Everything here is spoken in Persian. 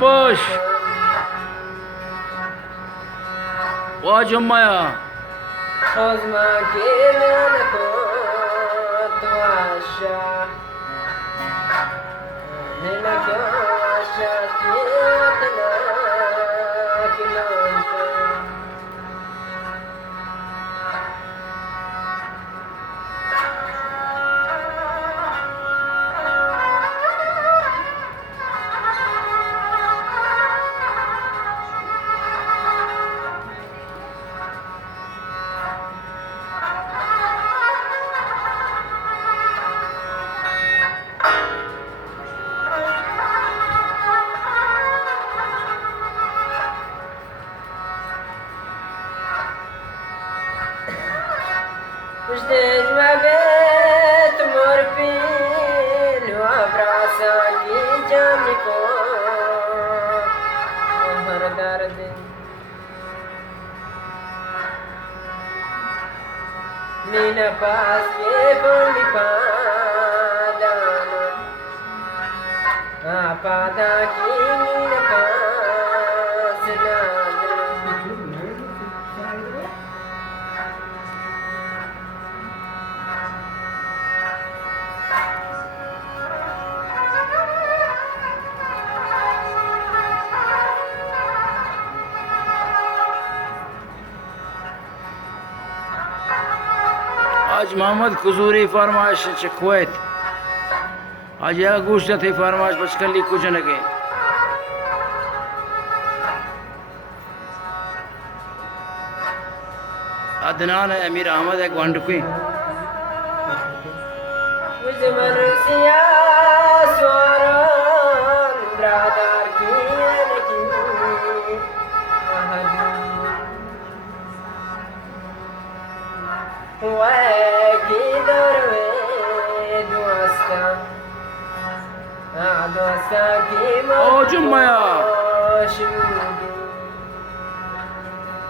باش واجمایا خزما که من کن تو عشا نلکو عشا کیتنا کلانتا Jdeš maget morfin abrasa ki jani ko har dard mina pas ke boli padana pada ki mina pas nadra आज मोहम्मद कुजूरी फरमाइश कुवैत आज या गोश्त थी फरमाइश बचकली कुछ न के अदनान है अमीर अहमद एक वंडकुई Uzmarusiya swaran bradar ki anki ahad wa ki darwe dosta dosta ki ओ जुम्मया mosh